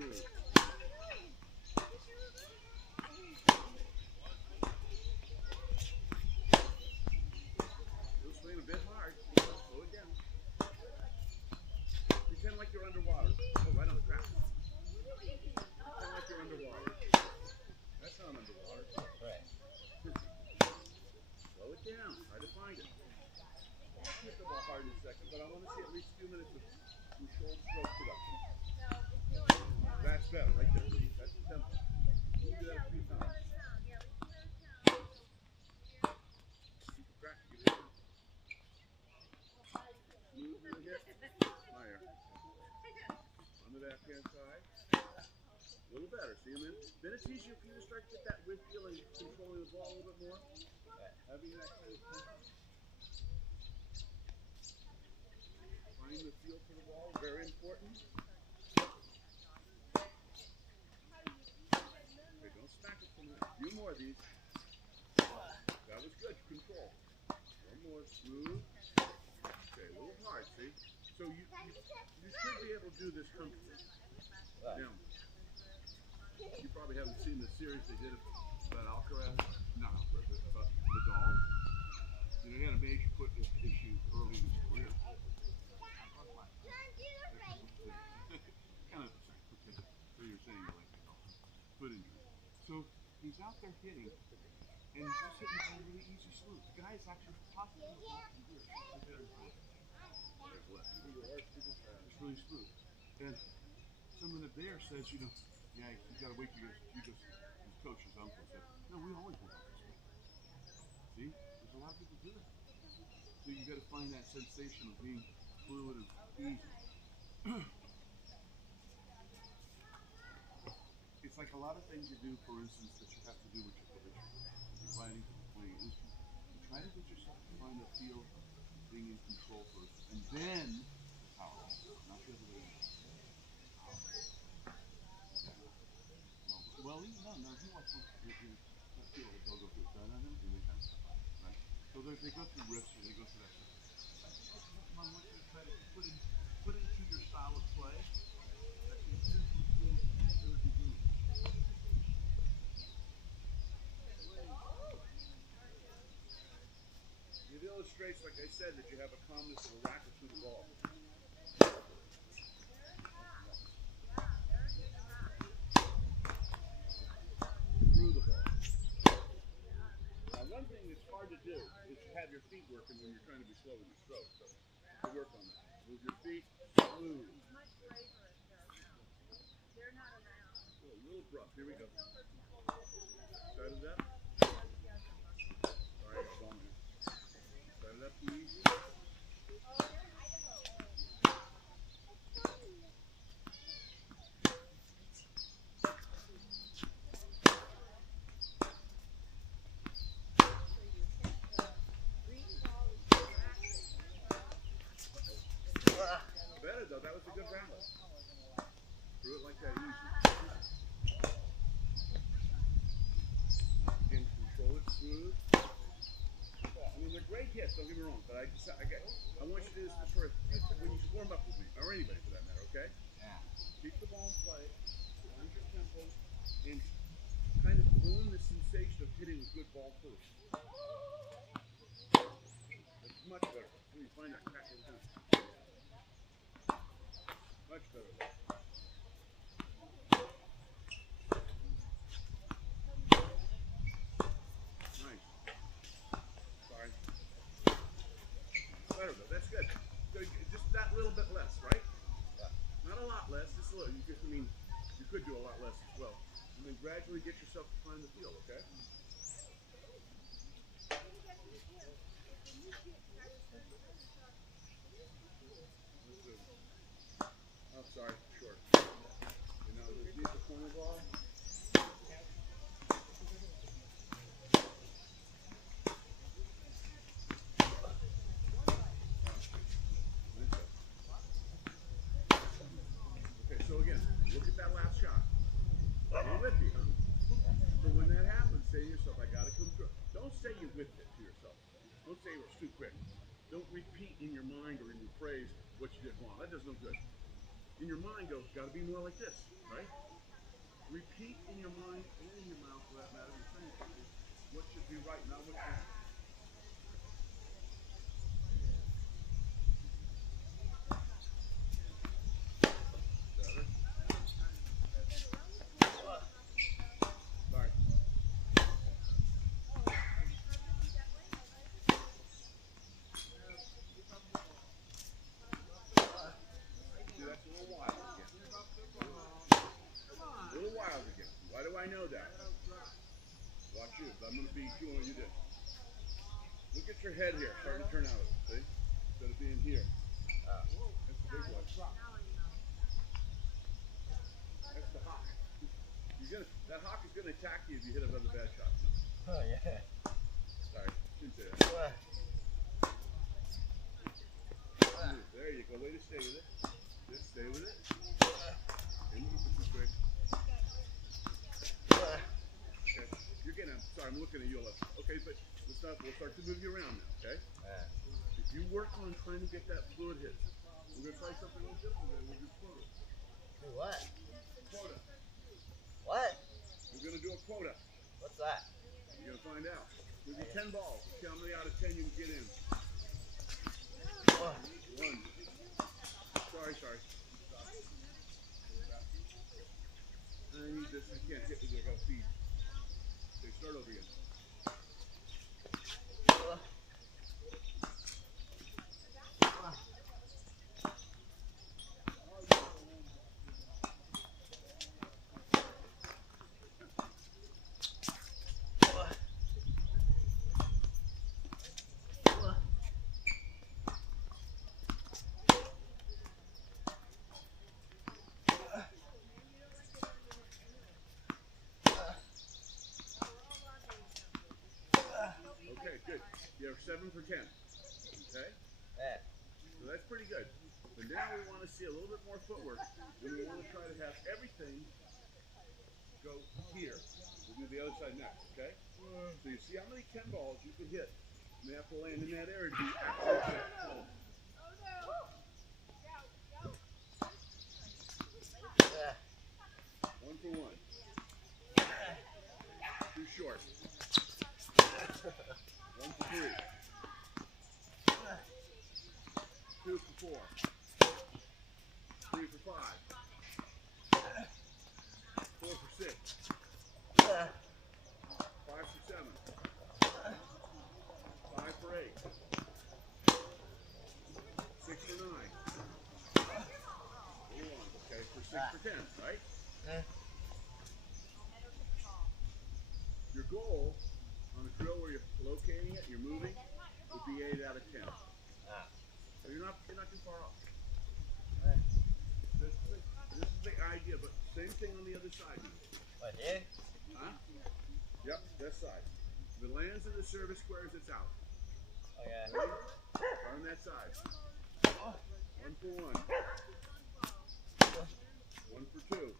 smooth. You'll swing a bit hard. Slow it down. Pretend like you're underwater. Oh, right on the track. Pretend like you're underwater. That's not underwater. Right. Slow it down. Try to find it. I'll hit the ball hard in a second, but I want to see at least 2 minutes of controlled stroke production. That's better, right there. See? That's the tempo. You can do that a few times. Keep it track. Give it a smooth to the hip. Higher. On the backhand side. A little better. See, and then it's easier for you to start to get that whip feeling, controlling the ball a little bit more. Having that kind of tempo. Find the feel for the ball, very important. Okay, don't smack it so much. A few more of these. That was good. Control. One more. Smooth. Okay, a little hard, see? So you should be able to do this comfortably. Now, you probably haven't seen the series they did about Alcaraz. Not Alcaraz, about Nadal. You know, he had a major foot issue early in his career. Kind of so you're saying like foot injury. So he's out there hitting, and he's just hitting the ball really easy, smooth. The guy is actually possibly it's really smooth. And someone that there says, you know, yeah, you got to wait for his coach's uncle said, no, we always went out this way. See, there's a lot of people do that. So you got to find that sensation of being fluid and easy. It's like a lot of things you do, for instance, that you have to do with your position. You're riding, playing an instrument. You try to get yourself to find a feel of being in control first, and then power, not the other way around. Well, no, he wants to feel like they'll go through it, and they kind of stuff, right? So they go through riffs and they go through that stuff. I want you to try to put it into your style of play. It illustrates, like I said, that you have a calmness of a racket through the ball. Through the ball. Now, one thing that's hard to do is to have your feet working when you're trying to be slow in your stroke. So, to work on that. Move your feet, smooth. A little rough. Here we go. Set it up. Sorry, it's on there. Set it up easy. Better though, that was a good rally. Threw it like that easy. Again, control it smooth. I mean, they're great hits, don't get me wrong, but I want you to do this for when you warm up with me, or anybody for that matter, okay? Yeah. Keep the ball in play, find your tempo, and kind of own the sensation of hitting a good ball first. That's much better. When you find that crack every time. Much better. Nice. Sorry. Better though. That's good. So just that little bit less, right? Yeah. Not a lot less. Just a little. You could do a lot less as well. And then gradually get yourself to find the feel. Okay. Oh, sorry. Short. And now we'll beat the corner ball. Okay, so again, look at that last shot. You're with me, huh? So when that happens, say to yourself, I gotta come through. Don't say you whipped it to yourself. Don't say it was too quick. Don't repeat in your mind or in your phrase what you did wrong. That does no good. In your mind go, gotta be more like this, right? Repeat in your mind and in your mouth, for that matter, what should be right, not what's wrong. Better. Sorry. See, that's a little wild again. A little wild again. Why do I know that? Watch you. I'm going to be doing what you did. Look at your head here, starting to turn out. See? Instead of being here. That's the big one. That's the hawk. That hawk is going to attack you if you hit another bad shot. Oh, yeah. Sorry, didn't say that. There you go. Way to stay with it. Just stay with it. And move it too quick. Okay. You're getting. Sorry, I'm looking at you. Okay, but we'll start to move you around now. Okay. If you work on trying to get that fluid hit, we're gonna try something a little different than we'll do quota. Do what? Quota. What? We're gonna do a quota. What's that? You're gonna find out. We'll do 10 balls. See how many out of 10 you can get in. One. Sorry. I need this. I can't hit with it. I gotta feed. Okay, start over again. Okay, good. You're 7 for 10. Okay? Yeah. So that's pretty good. But now we want to see a little bit more footwork. And we want to try to have everything go here. We'll do the other side next, okay? So you see how many 10 balls you can hit. And they have to land in that area to be absolutely home. Yeah. 1 for 1. Too short. 1 for 3. 2 for 4. 3 for 5. 4 for 6. 5 for 7. 5 for 8. 6 for 9. 1. Okay, for 6 for 10, right? Yeah. Your goal on a drill where you're locating it, you're moving, would be 8 out of 10. So you're not too far off. This is the idea, but same thing on the other side. What, here? Huh? Yep, that side. If it lands in the service squares, it's out. Okay. Ready? Start on that side. 1 for 1. 1 for 2.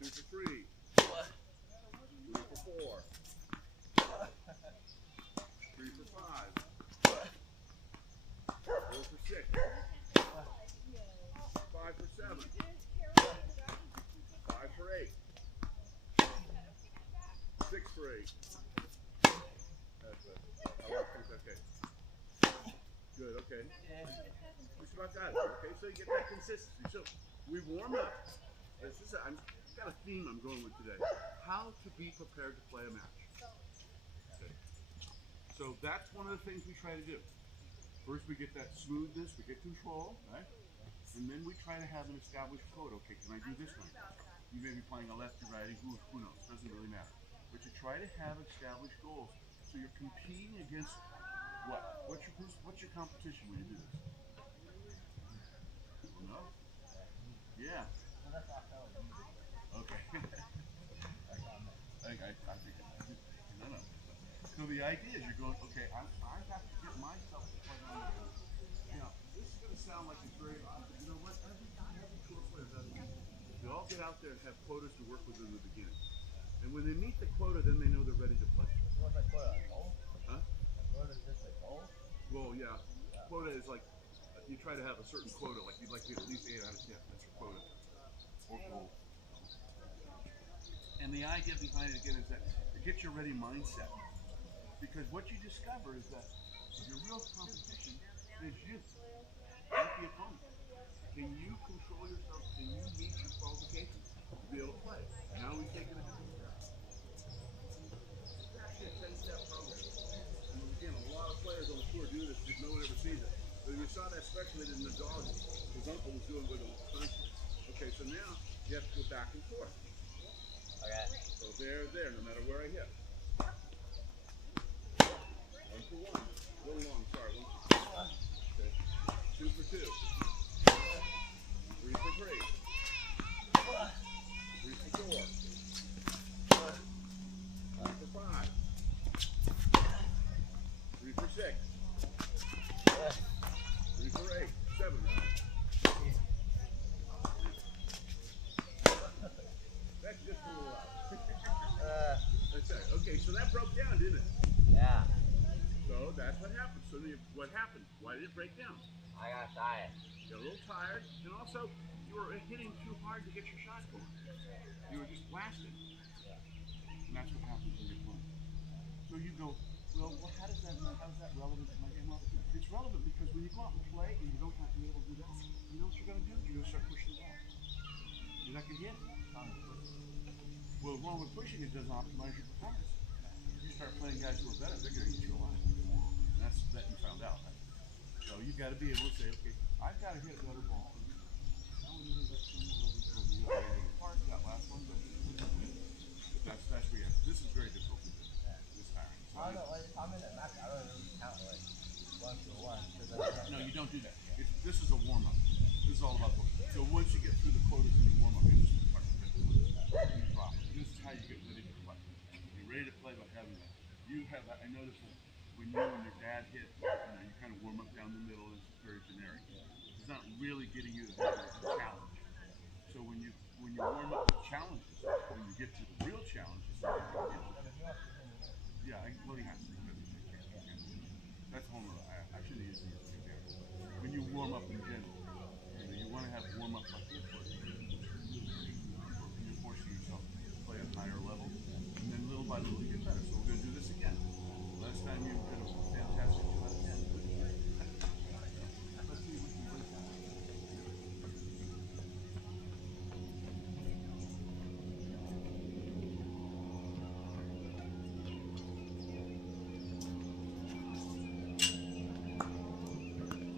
2 for 3. 3 for 4. 3 for 5. 4 for 6. 5 for 7. 5 for 8. 6 for 8. That's it. Okay. Good, okay. Just about that. Okay, so you get that consistency. So we warm up. I've got a theme I'm going with today. How to be prepared to play a match. Okay. So that's one of the things we try to do. First we get that smoothness, we get control, right? And then we try to have an established quote. Okay, can I do this one? You may be playing a lefty, righty, who knows? Doesn't really matter. But you try to have established goals. So you're competing against what? What's your competition when you do this? People know? Yeah. Okay. I think no. So the idea is you're going, okay, I have to get myself to play my game. Now, this is going to sound like it's very odd, but you know what? Every tour player does this. They all get out there and have quotas to work with in the beginning. And when they meet the quota, then they know they're ready to play. What's a quota? A goal? Huh? A quota is just a goal? Well, yeah. Quota is like you try to have a certain quota, like you'd like to get at least 8 out of 10. That's your quota. Or goal. And the idea behind it again is that it gets your ready mindset. Because what you discover is that the real competition is you, not the opponent. Can you control yourself? Can you meet your qualifications to be able to play? Now we take it a different step. It's actually a 10-step program. And again, a lot of players on the tour do this, just no one ever sees it. But we saw that speculated in the dog his uncle was doing with him. Okay, so now you have to go back and forth. Okay. So there, no matter where I hit. 1 for 1. A little long, sorry. 1 for 2. Okay. 2 for 2. 3 for 3. 3 for 4. 5 for 5. 3 for 6. 3 for 8. 7. That's just a little out. That's it. Okay, so that broke down, didn't it? Yeah. So that's what happened. So what happened? Why did it break down? I got tired. You got a little tired, and also you were hitting too hard to get your shot going. You were just blasting. And that's what happens when you're playing. So you go, well, how's that relevant to my game? Well, it's relevant because when you go out and play and you don't have to be able to do that, you know what you're going to do? You're going to start pushing the ball. You're not going to hit it. Well, the wrong with pushing it doesn't optimize your performance. You start playing guys who are better, they're going to eat you alive. And that's that you found out, right? So you've got to be able to say, okay, I've got to hit a better ball. That last one, but that's where you have. This is very difficult to do. This tiring. So I'm in the match. I don't really count like 1 to 1. no, you don't do that. This is a warm up. This is all about. So once you get through the quotas and you warm up, you just start you drop. This is how you get ready to play. You're ready to play by having that. You have. I noticed that when you and your dad hit, you kind of warm up down the middle. It's very generic. It's not really getting you to have a challenge. So when you warm up with challenges, when you get to the real challenges, yeah, well, he has to. That's homer. I should have used the example. When you warm up in general, you want to have warm up like this, where you're forcing yourself to play at a higher level, and then little by little you get better. So we're going to do this again. Last time you did a fantastic 2 out of 10. Let's see if we can break that.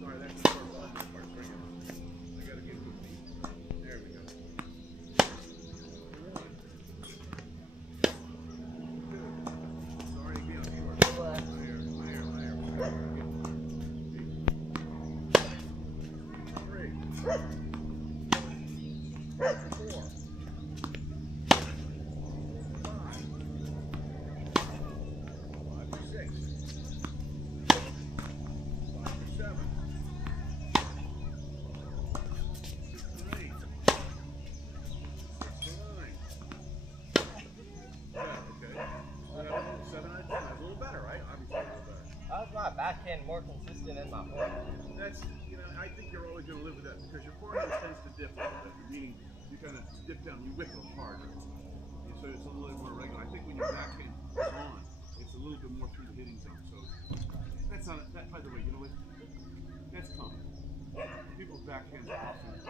Sorry, that's the part of my part. Bring it. I got to get good feet. There we go. 1. 2. Sorry to be on short. Higher. 3. 4. 5. 5 for 6. 5 for 7. 6 for 8. 6 for 9. Yeah, okay. So that was 7 out of 10. That's a little better, right? Obviously a little better. How's my backhand more consistent than my forehand? That's, I think you're always going to live with that because your forehand tends to dip a little bit, meaning you kind of dip down, you whip them hard. And so it's a little bit more regular. I think when your backhand is on, it's a little bit more through the hitting zone. So that's not, that, by the way, you know what? That's common. People's backhands are often,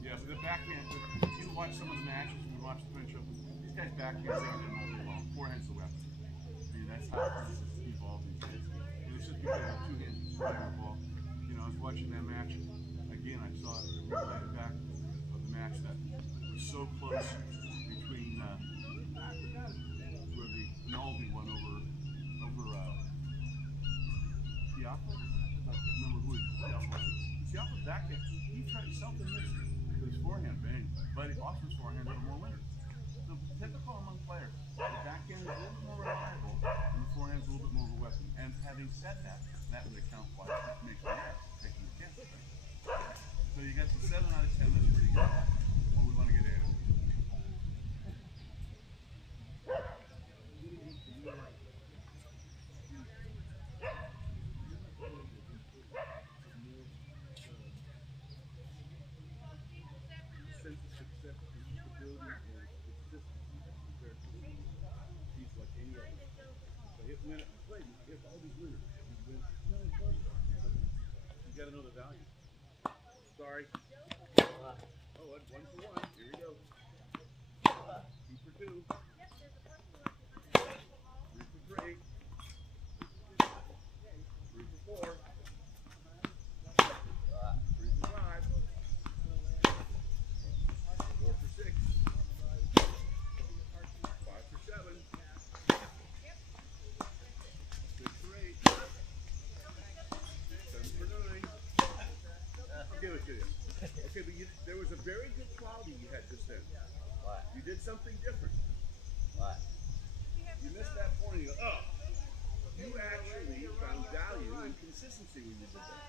yeah, but the backhand, if you watch some of the matches and you watch the French Open, these guys' backhands, they can hit all day long. Forehand's the weapon. I mean, that's how this has evolved these days. And it's just because of 2 hands swinging the ball. I was watching that match. Again, I saw it replayed back of the match that was so close between where the Naldi won over Tiafoe. I can't remember who Tiafoe was. Tiafoe's backhand, he tried something missed with his forehand, bang. But Austin's forehand had more winners. So typical among players, the backhand is a little bit more reliable, and the forehand is a little bit more of a weapon. And having said that, that would account for it makes me taking a chance. Right? So you got the 7 out of 10. That's pretty good. Well, we want to get 8 out of 10. sorry. What? Oh, one for one. Here we go. What? 2 for 2. 3 for 3. 3 for 4. What? 3 for 5. 4 for 6. 5 for 7. 6 for 8. 7 for 9. I'll give it to you. Okay, but there was a very good quality you had just then. What? You did something different. What? You missed that point and you go, oh. You actually found value in consistency when you did that.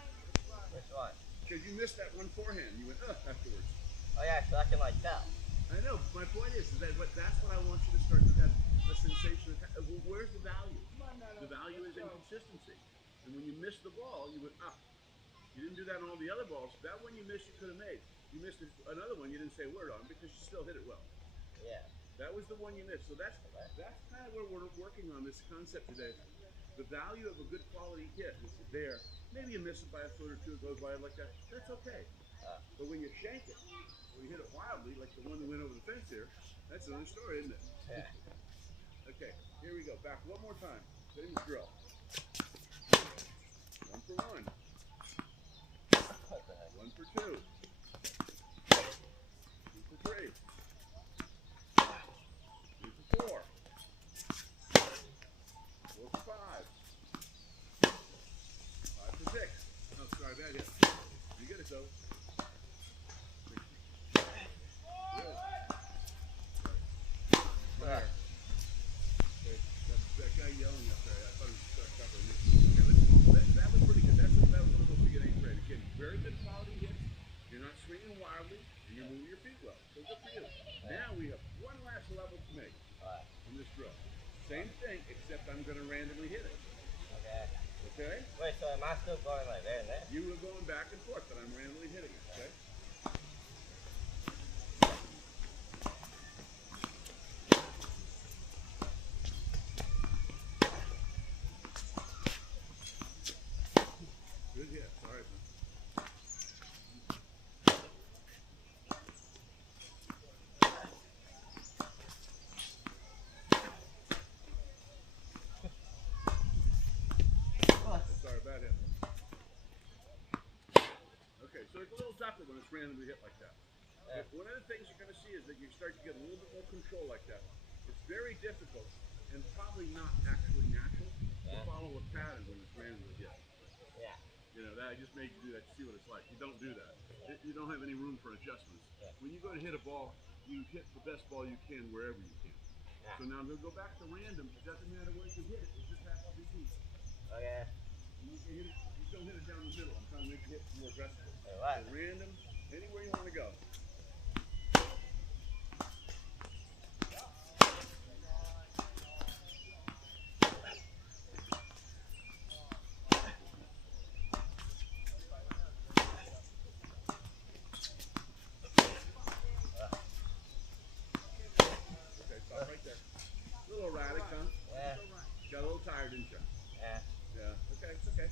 Which one? Because you missed that one forehand. You went, afterwards. Oh yeah, so I can like tell. I know, but my point is that that's what I want you to start to have a sensation of. Well, where's the value? The value is in consistency. And when you miss the ball, you went, you didn't do that on all the other balls. That one you missed, you could have made. You missed another one you didn't say a word on because you still hit it well. Yeah. That was the one you missed. So that's kind of where we're working on this concept today. The value of a good quality hit is there. Maybe you miss it by a foot or two, it goes by like that. That's okay. But when you shank it, or you hit it wildly, like the one that went over the fence here, that's another story, isn't it? Yeah. Okay, here we go. Back one more time. Same drill. 1 for 1. What the heck? 1 for 2. 2 for 3. 3 for 4. 4 for 5. 5 for 6. Oh, sorry, bad hit. You get it though. Good. Fire. Okay, that guy yelling up there, I thought he was covering me. Okay, that was pretty good. That was almost a good 8th grade. Again, very good quality hits. You're not swinging wildly, and you're moving your feet well. So good for you. Now we have one last level to make on this drill. Same thing, except I'm going to randomly hit it. Okay. Okay? Wait, so am I still going like there and there? You were going back and forth, but I'm randomly hitting it. Okay? Good hit. All right, man. Sorry, bad hit. Okay, so it's a little tougher when it's randomly hit like that. Yeah. One of the things you're going to see is that you start to get a little bit more control like that. It's very difficult and probably not actually natural to follow a pattern when it's randomly hit. Yeah. You know, that I just made you do that to see what it's like. You don't do that. You don't have any room for adjustments. Yeah. When you go to hit a ball, you hit the best ball you can wherever you can. Yeah. So now we'll go back to random. It doesn't matter where you hit it. It just has to be deep. Okay. You can hit it. Just don't hit it down the middle. I'm trying to make you hit more aggressively. All right. So random, anywhere you want to go. Okay, stop right there. A little erratic, huh? Yeah. Got a little tired, didn't you? Yeah. Yeah. Okay, it's okay.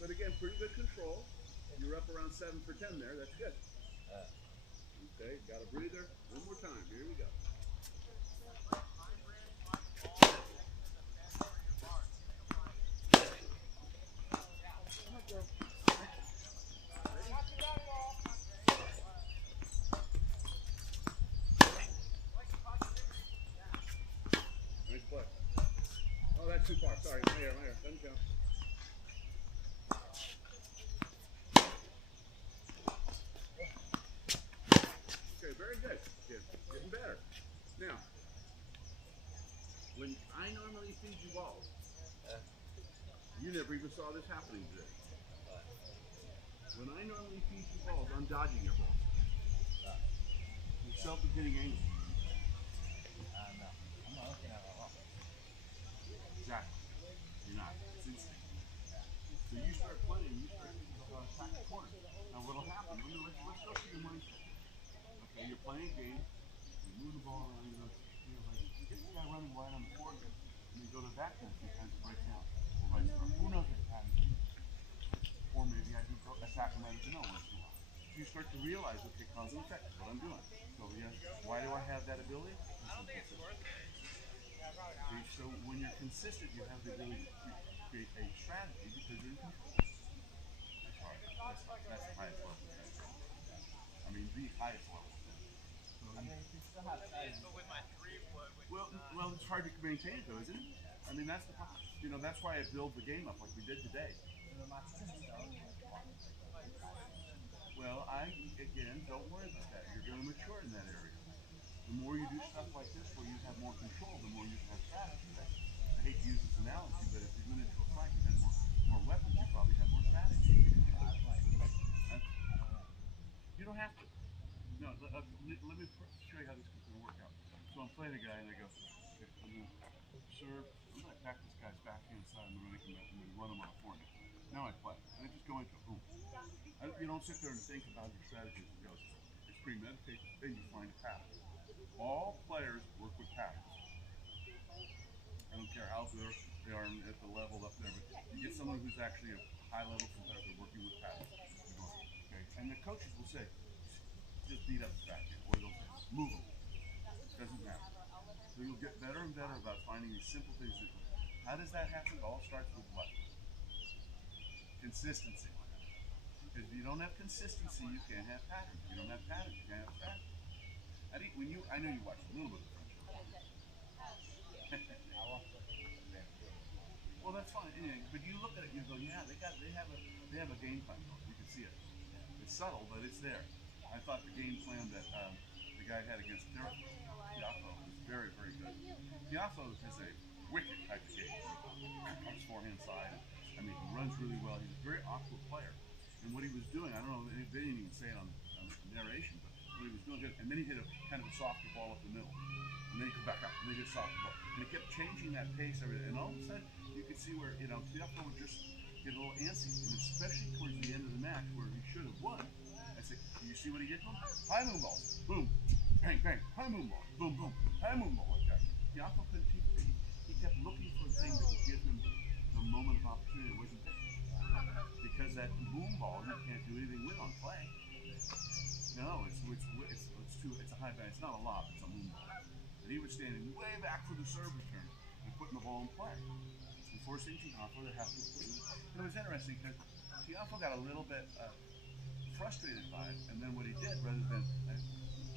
But again, pretty good control. You're up around 7 for 10 there. That's good. Okay, got a breather. One more time. Here we go. Nice play. Oh, that's too far. Sorry. My air. Doesn't count. Okay, very good. Getting better. Now, when I normally feed you balls, you never even saw this happening today. When I normally feed you balls, I'm dodging your balls. You're self-defeating angel. No. I'm not looking at it all. Exactly. You're not. It's instinct. So you start playing, you start attack the corner. Now what'll happen, let's go through your mindset. Okay, you're playing a game, you move the ball around, you know, like, get the guy running wide on the foregrip, and you go to that fence defense right down. Or vice versa. Who knows what the pattern is? Or maybe I do attack him out of the know once in a while. start to realize, okay, cause and effect is what I'm doing. So yeah, why do I have that ability? Okay, so when you're consistent, you have the ability to create a strategy because you're in control. That's hard. That's the highest level. I mean, the highest level. So, I mean, you still have strategy. well, it's hard to maintain it though, isn't it? I mean, that's the problem. You know, that's why I build the game up like we did today. Well, again, don't worry about that. You're going to mature in that area. The more you do stuff like this where you have more control, the more you have strategy, right? I hate to use this analogy, but if you went into a fight and had more weapons, you probably have more strategy. You don't have to. No, let me show you how this is going to work out. So I'm playing a guy and I go, okay, I'm going to serve, I'm going to attack this guy's backhand side, I'm going to make him, I'm going to run him on a forehand. Now I play. And I just go into it, boom. You don't sit there and think about your strategy as it goes. It's premeditated, then you find a pattern. All players work with patterns. I don't care how good they are at the level up there, but you get someone who's actually a high level competitor, they're working with patterns. Okay? And the coaches will say, just beat up the backhand, or they'll say, move them. Doesn't matter. So you'll get better and better about finding these simple things. How does that happen? It all starts with what? Consistency. Because if you don't have consistency, you can't have patterns. If you don't have patterns, you can't have strategy. I know you watched a little bit of the French Open. Well, that's fine. Anyway, but you look at it, you go, yeah, they have a game plan. You can see it. It's subtle, but it's there. I thought the game plan that the guy had against Tiafoe was very, very good. Tiafoe is a wicked type of game. On his forehand side. I mean, he runs really well. He's a very awkward player. And what he was doing, I don't know, they didn't even say it on narration, but what he was doing, and then he hit a kind of a softer ball up the middle. And then he could back up, and then he hit a softer ball. And he kept changing that pace, and all of a sudden, you could see where, Tiafoe would just get a little antsy, and especially towards the end of the match where he should have won. I said, do you see what he did to him? High moon ball, boom, bang, bang, high moon ball, boom, boom, high moon ball, like that. Tiafoe couldn't keep it. He kept looking for a thing that would give him the moment of opportunity. It wasn't there. Because that boom ball you can't do anything with on play. No, it's a high ball. It's not a lob, it's a boom ball. And he was standing way back for the serve return and putting the ball in play. And forcing Tiafoe to have to put it. And it was interesting because Tiafoe got a little bit frustrated by it, and then what he did, rather than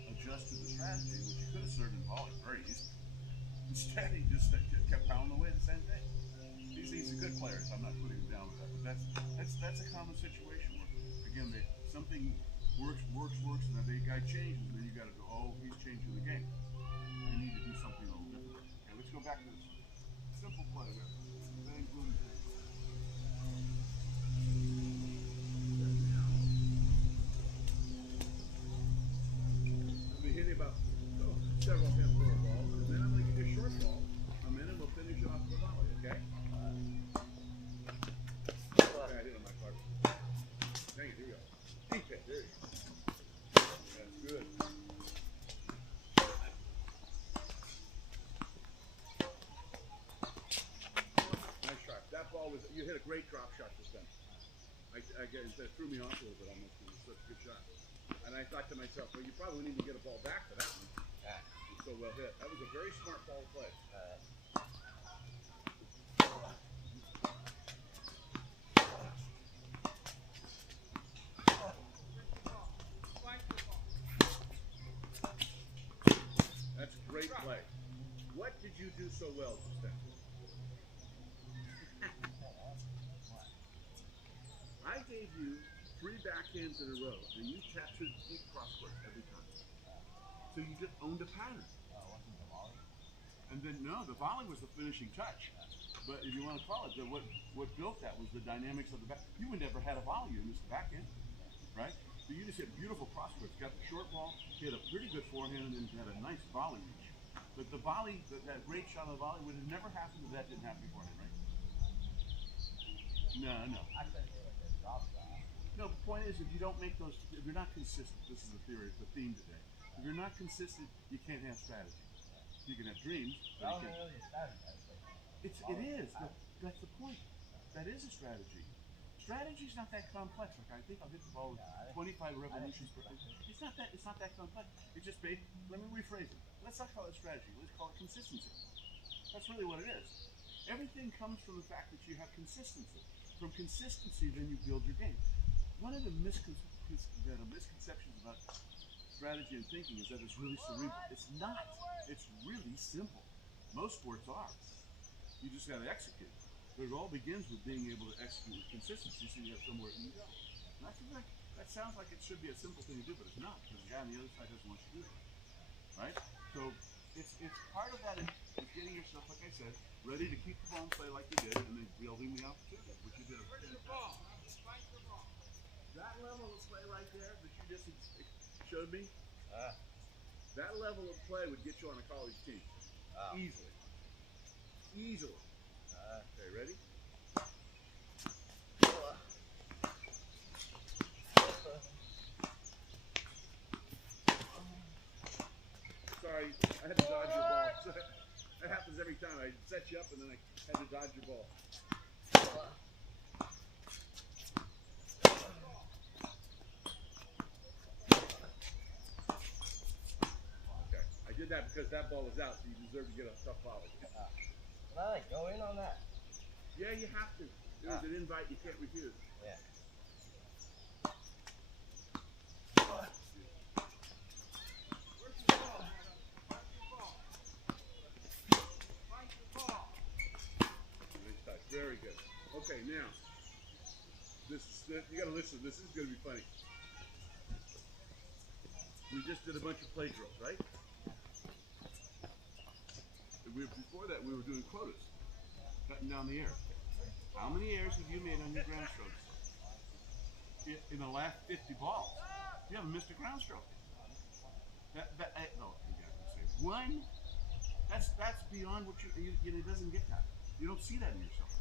adjust to the strategy, which he could have served in volley very easily, instead he just kept pounding away the same thing. He's a good player, so I'm not putting him down with that. But that's a common situation where, again, something works, and then the guy changes, and then you got to go, oh, he's changing the game. I need to do something a little different. Okay, let's go back to this simple play there. Bang, boom, bang. I'll be hitting about several half-court balls, and then I'm going to give you a short ball. A minute, we'll finish it off with a volley, okay? I hit on my card. Dang it, here we go. Deep hit, there you go. That's good. Nice shot. That ball was, you hit a great drop shot this time. I guess that threw me off a little bit almost. It was such a good shot. And I thought to myself, well, you probably need to get a ball back for that one. Yeah. It's so well hit. That was a very smart ball play. That's a great play. What did you do so well just then? I gave you 3 backhands in a row, and you captured deep cross court every time. So you just owned a pattern. Wasn't the volley? And then, no, the volley was the finishing touch. But if you want to call it, what built that was the dynamics of the back. You would never had a volley, you missed the backhand, right? So you just hit beautiful cross courts. Got the short ball, hit a pretty good forehand, and then had a nice volley reach. But the volley, that great shot on the volley would have never happened if that didn't happen beforehand, right? No. I said it was a drop shot. No, the point is, if you don't make those, if you're not consistent, this is the theory, the theme today. If you're not consistent, you can't have strategy. You can have dreams, but you can't. Really a strategy. It is. That's the point. That is a strategy. Strategy's not that complex. Like I think I'll hit the ball with 25 revolutions per. It's not that. It's not that complex. It's just based. Let me rephrase it. Let's not call it strategy. Let's call it consistency. That's really what it is. Everything comes from the fact that you have consistency. From consistency, then you build your game. One of the misconceptions about strategy and thinking is that it's really cerebral. It's not. It's really simple. Most sports are. You just got to execute. But it all begins with being able to execute with consistency so you have somewhere you can go. And that sounds like it should be a simple thing to do, but it's not, because the guy on the other side doesn't want you to do that. Right? So it's part of that is getting yourself, like I said, ready to keep the ball and play like you did, and then building the opportunity, which you did a fantastic job. That level of play right there that you just showed me, that level of play would get you on a college team. Easily. Easily. Okay, ready? Sorry, I had to dodge your ball. That happens every time. I set you up and then I had to dodge your ball. Okay, I did that because that ball was out, so you deserve to get a tough foul. Can I like go in on that? Yeah, you have to. There's an invite you can't refuse. Yeah. Very good. Okay, now, you gotta listen. This is gonna be funny. We just did a bunch of play drills, right? Before that, we were doing quotas, cutting down the air. How many airs have you made on your ground strokes? In the last 50 balls, you haven't missed a ground stroke. No, you got to say one. That's beyond what it doesn't get that. You don't see that in yourself.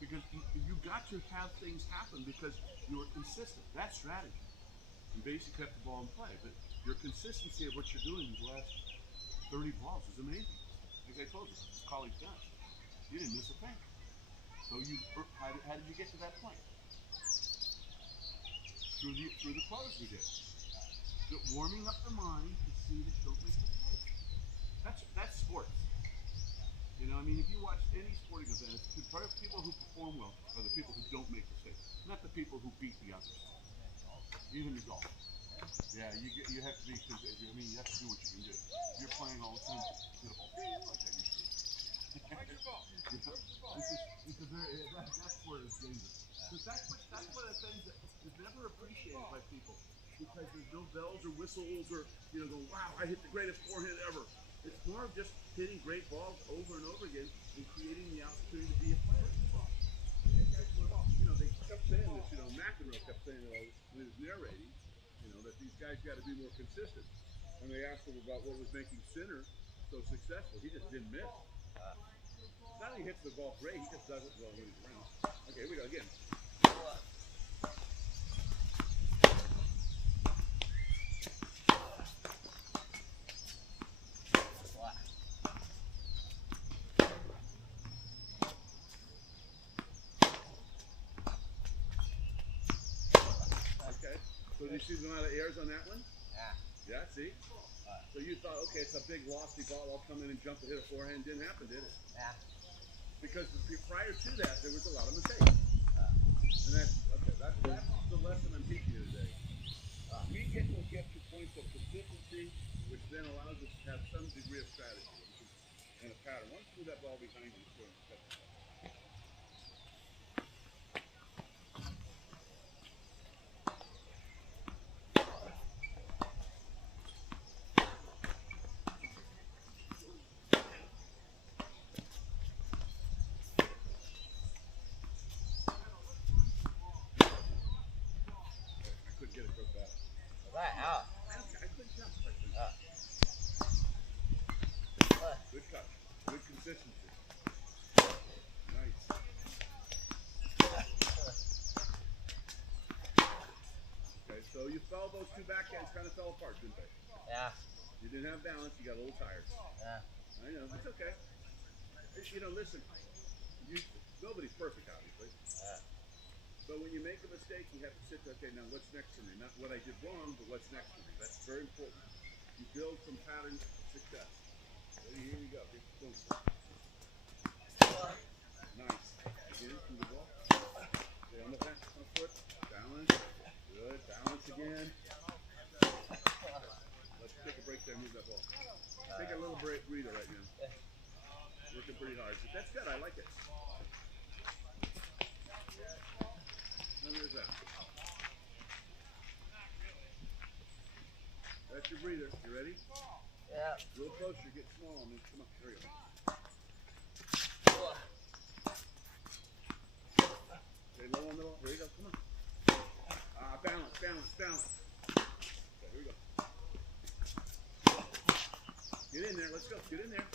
Because you got to have things happen because you were consistent. That's strategy. You basically kept the ball in play, but your consistency of what you're doing these last 30 balls is amazing. As I told you, it's college done. You didn't miss a thing. So how did you get to that point? Through the quotas we did. Warming up the mind to see that you don't make mistakes. That's sports. You know, I mean, if you watch any sporting event, the people who perform well are the people who don't make mistakes, not the people who beat the others. Even in golf. Yeah, you have to be, I mean, you have to do what you can do. You're playing all the time, hit a ball like that you should. That's where it's dangerous. Because that's one of the things that is never appreciated by people. Because there's no bells or whistles or, going, wow, I hit the greatest forehand ever. It's more of just hitting great balls over and over again and creating the opportunity to be a player. They kept saying this, McEnroe kept saying it when he was narrating, that these guys got to be more consistent. And they asked him about what was making Sinner so successful. He just didn't miss. Not only hits the ball great, he just does it well when he's around. Okay, here we go again. So do you see the amount of airs on that one? Yeah. Yeah, see? So you thought, okay, it's a big lofty ball, I'll come in and jump and hit a forehand. Didn't happen, did it? Yeah. Because prior to that, there was a lot of mistakes. And that's the lesson I'm teaching you today. We will get to points of consistency, which then allows us to have some degree of strategy and a pattern. Once you move that ball behind you, it's going to catch it. Get it so fast. Right out. I couldn't jump. Good touch. Good consistency. Nice. Okay, so you fell, those two backhands kind of fell apart, didn't they? Yeah. You didn't have balance, you got a little tired. Yeah. I know, it's okay. Listen, nobody's perfect, obviously. Yeah. But when you make a mistake, you have to sit there, okay, now what's next for me? Not what I did wrong, but what's next for me. That's very important. You build from patterns of success. Ready? Here we go. Boom. Nice. Again, through the ball. Stay on the back, on the foot. Balance. Good. Balance again. Let's take a break there and move that ball. Take a little breather right now. Working pretty hard. But that's good. I like it. And there's that. That's your breather. You ready? Yeah. A little closer. Get small. I mean, come on. There you go. Stay low on the ball. There you go. Come on. Balance, balance, balance. Okay, here we go. Get in there. Let's go. Get in there.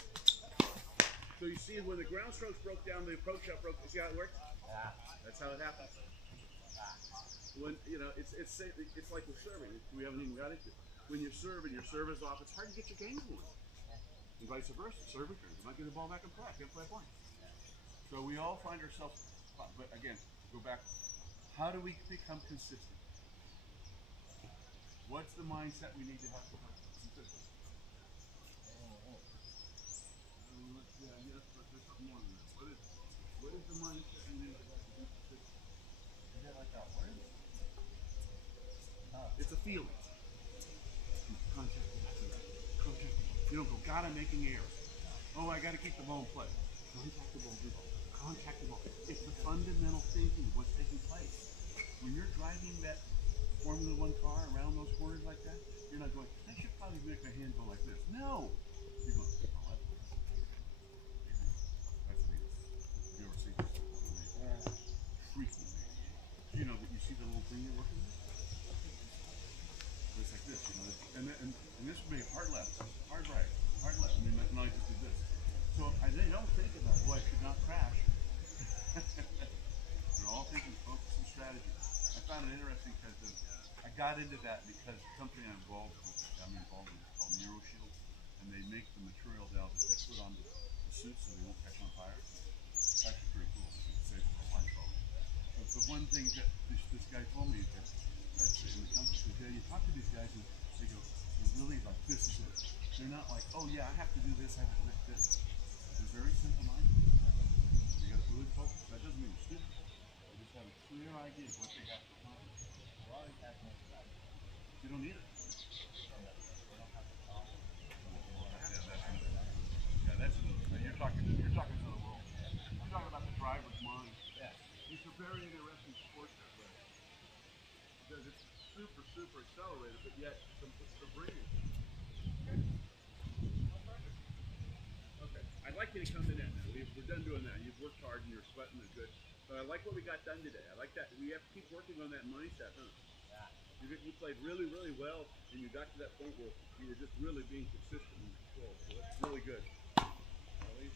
So you see when the ground strokes broke down, the approach shot broke. You see how it works? Yeah. That's how it happens. When it's like with serving. We haven't even got into it. When you serve and your serve is off, it's hard to get your game going. And vice versa. Serve return. You might get the ball back and play. Can't play a point. So we all find ourselves. But again, go back. How do we become consistent? What's the mindset we need to have to become consistent? There's something more than that. What is the mindset we need to have to be consistent? Is it like a word? It's a feeling. Contact. You don't go, God, I'm making errors. Oh, I got to keep the ball in play. Contact the ball, do ball. Contact the ball. It's the fundamental thinking of what's taking place. When you're driving that Formula One car around those corners like that, you're not going, I should probably make my hand go like this. No! You're going, oh, that's amazing. Have you ever seen this? Yeah. Freaking amazing. You know that you see the little thing you're working with? It's like this, you know, and this would be hard left, hard right, hard left. I mean, I just did this. So they don't think about, boy, I should not crash. They're all thinking focus and strategy. I found it interesting because I got into that because the company I'm involved with is called NeuroShield, and they make the material now that they put on the suits so they won't catch on fire. It's actually pretty cool. It saves a life bulb. But the one thing that this guy told me that's in the company says, yeah, you talk to these guys and they go, they're really like, this is it. They're not like, oh yeah, I have to do this, I have to do this. They're very simple-minded. You got to really focus. That doesn't mean you're stupid. They just have a clear idea of what they have to accomplish. You don't need it. Yeah, that's another thing. You're talking another world. You're talking about the driver's mind. Yeah. It's a very interesting sport that way. Because it's super, super accelerated, but yet it's the brain. Okay. I'd like you to come to that now. We're done doing that. You've worked hard and you're sweating and good. But I like what we got done today. I like that. We have to keep working on that mindset, huh? Yeah. You played really, really well, and you got to that point where you were just really being consistent in control. So that's really good. Ready?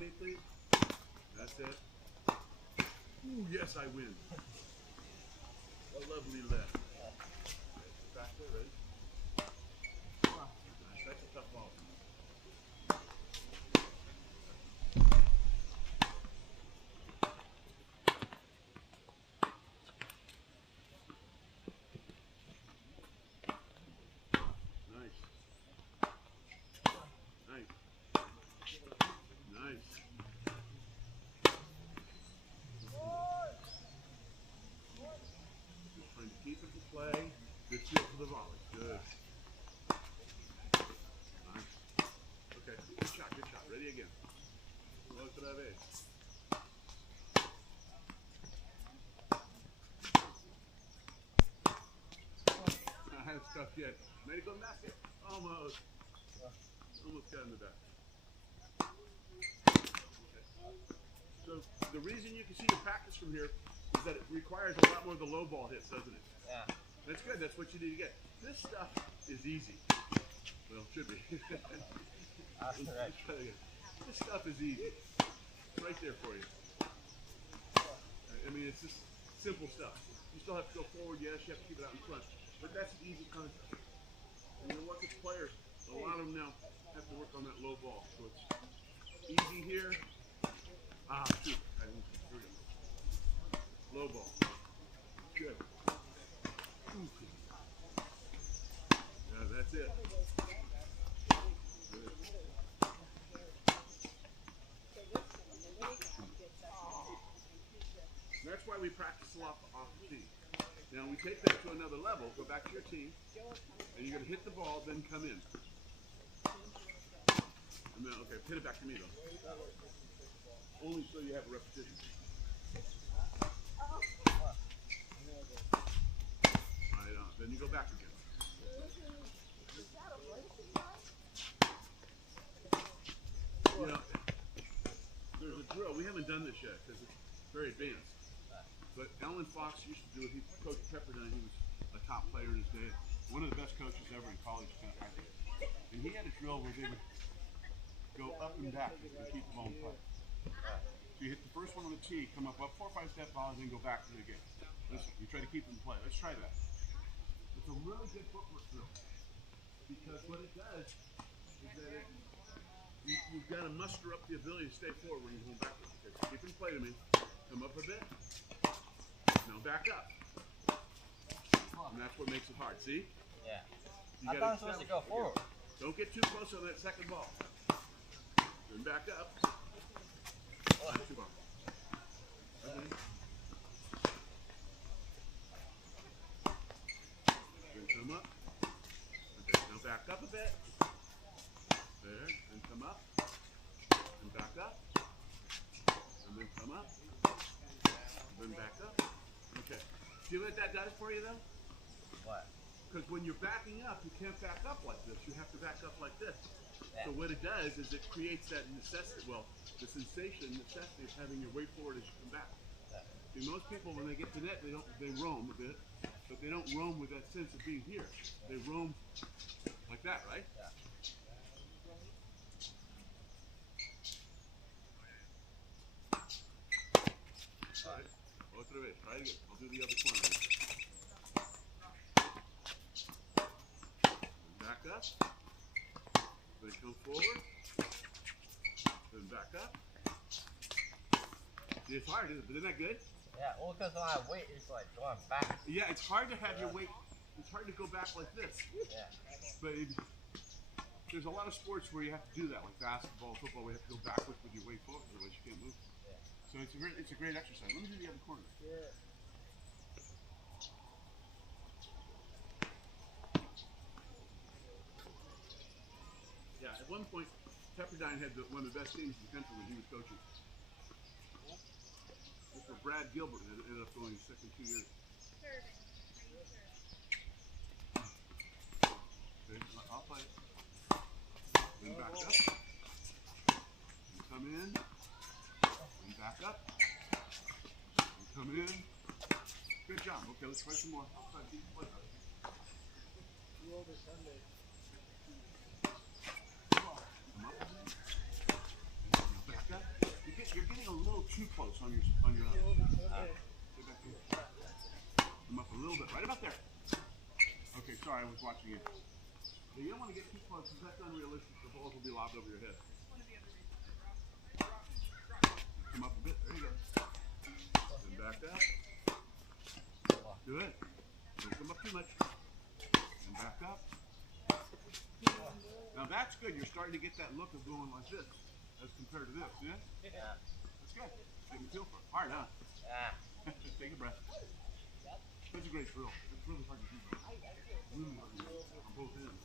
Me, please. That's it. Ooh, yes, I win. A lovely left. Back there, ready? Nice. That's a tough ball. Nice. Nice. Nice. Just trying to keep it in play. Good feel for the volley. Good. Nice. Okay. Good shot. Good shot. Ready again. Otra vez. That's tough yet. Medical basket. Almost. Almost got in the back. Okay. So the reason you can see the practice from here is that it requires a lot more of the low ball hits, doesn't it? Yeah. That's good. That's what you need to get. This stuff is easy. Well, it should be. That's right. This stuff is easy. It's right there for you. I mean, it's just simple stuff. You still have to go forward, yes. You have to keep it out in front. But that's an easy concept. And you work with players, a lot of them now have to work on that low ball. So it's easy here. Ah, shoot. I didn't here we go. Low ball. Good. Yeah, that's it. Good. That's why we practice a lot off the tee. Now we take that to another level, go back to your tee, and you're going to hit the ball, then come in. And then, okay, hit it back to me though. Only so you have a repetition. Right on. Then you go back again. You know, there's a drill. We haven't done this yet because it's very advanced. But Alan Fox used to do it. He coached Pepperdine. He was a top player in his day. One of the best coaches ever in college. And he had a drill where they would go up and back to keep the ball in play. So you hit the first one on the tee, come up 4 or 5 step ball, and then go back to it again. Listen, you try to keep them in play. Let's try that. It's a really good footwork drill. Because what it does is that you've got to muster up the ability to stay forward when you're going backwards. Okay, keep in play to me. Come up a bit. Now back up. And that's what makes it hard. See? Yeah. You I thought I was supposed to go forward. Don't get too close on that second ball. Then back up. Too far. Okay. Then come up. Okay, now back up a bit. There, and come up. And back up. And then come up. And then back up. Okay. See what that does for you though? What? Because when you're backing up, you can't back up like this. You have to back up like this. Yeah. So what it does is it creates that necessity, the sensation, necessity of having your weight forward as you come back. Yeah. See, most people, when they get to net, they roam a bit, but they don't roam with that sense of being here. They roam like that, right? Yeah. All right. Otra vez. Try it again. I'll do the other corner. Back up. Then come forward. Then back up. See, it's hard, isn't it? But isn't that good? Yeah, well, because my weight is like going back. Yeah, it's hard to have your weight. It's hard to go back like this. Yeah. But there's a lot of sports where you have to do that, like basketball, football. We have to go backwards with your weight forward, otherwise you can't move. Yeah. So it's a great exercise. Let me do the other corner. Yeah. Yeah, at one point, Pepperdine had one of the best teams in the country when he was coaching. Mr. Brad Gilbert ended up going his second 2 years. Okay, I'll play it. Then back up. And come in. And back up. And come in. Good job. Okay, let's try some more. I'll try to keep the play. Back up. You're getting a little too close on your Get back here. Come up a little bit, right about there. Okay, sorry, I was watching you. But you don't want to get too close because that's unrealistic. The balls will be lobbed over your head. Come up a bit. There you go. Then back up. Good. Don't come up too much. And back up. Now that's good. You're starting to get that look of going like this as compared to this. See that? Yeah. That's good. Getting feel for it. Hard, huh? Yeah. Just take a breath. That's a great drill. It's really hard to do. Really hard to do on both ends.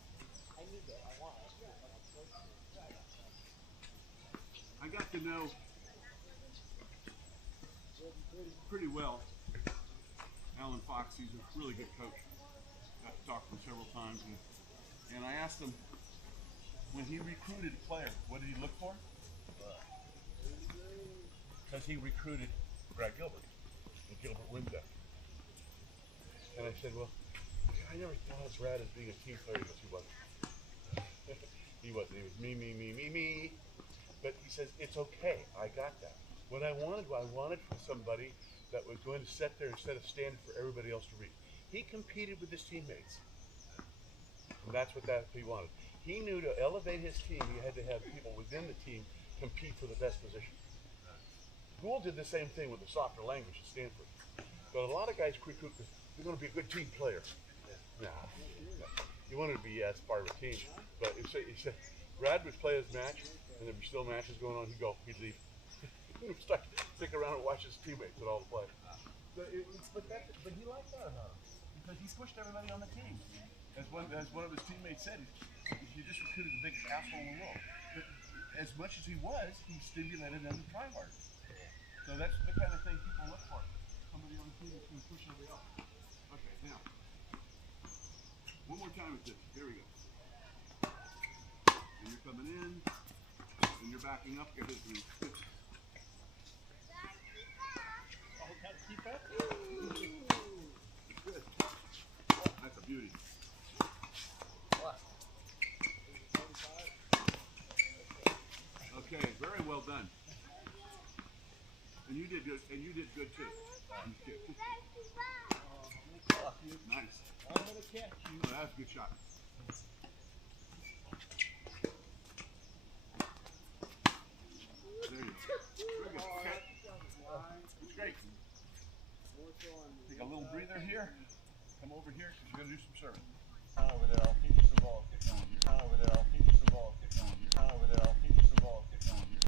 I got to know pretty well Alan Fox. He's a really good coach. Got to talk to him several times, and I asked him, when he recruited a player, what did he look for? Because he recruited Brad Gilbert and Gilbert Windeck. And I said, well, I never thought of Brad as being a team player, because he wasn't. He wasn't. He was me. But he says, it's okay. I got that. What I wanted for somebody that was going to sit there instead of standing for everybody else to read. He competed with his teammates. And that's what he wanted. He knew to elevate his team, he had to have people within the team compete for the best position. Gould did the same thing with the softer language at Stanford. But a lot of guys quit because they're going to be a good team player. Nah. He wanted to be as part of a team. But he said Brad would play his match, and there'd be still matches going on. He'd leave. He'd stick around and watch his teammates at all the play. But he liked that about him because he pushed everybody on the team. As one of his teammates said, he just recruited the biggest asshole in the world. But as much as he was, he stimulated them to try harder. So that's the kind of thing people look for. Somebody on the team that's going to push everybody else. Okay, now. One more time with this. Here we go. And you're coming in, and you're backing up. Get it. Oh, got to keep up. Good. That's a beauty. Okay, very well done. And you did good. And you did good too. Nice. I'm going to catch you. Oh, that's a good shot. There you go. Very good. Okay. It's great. Take a little breather here. Come over here because you're going to do some serving. Over there, I'll keep you some ball. Over there, I'll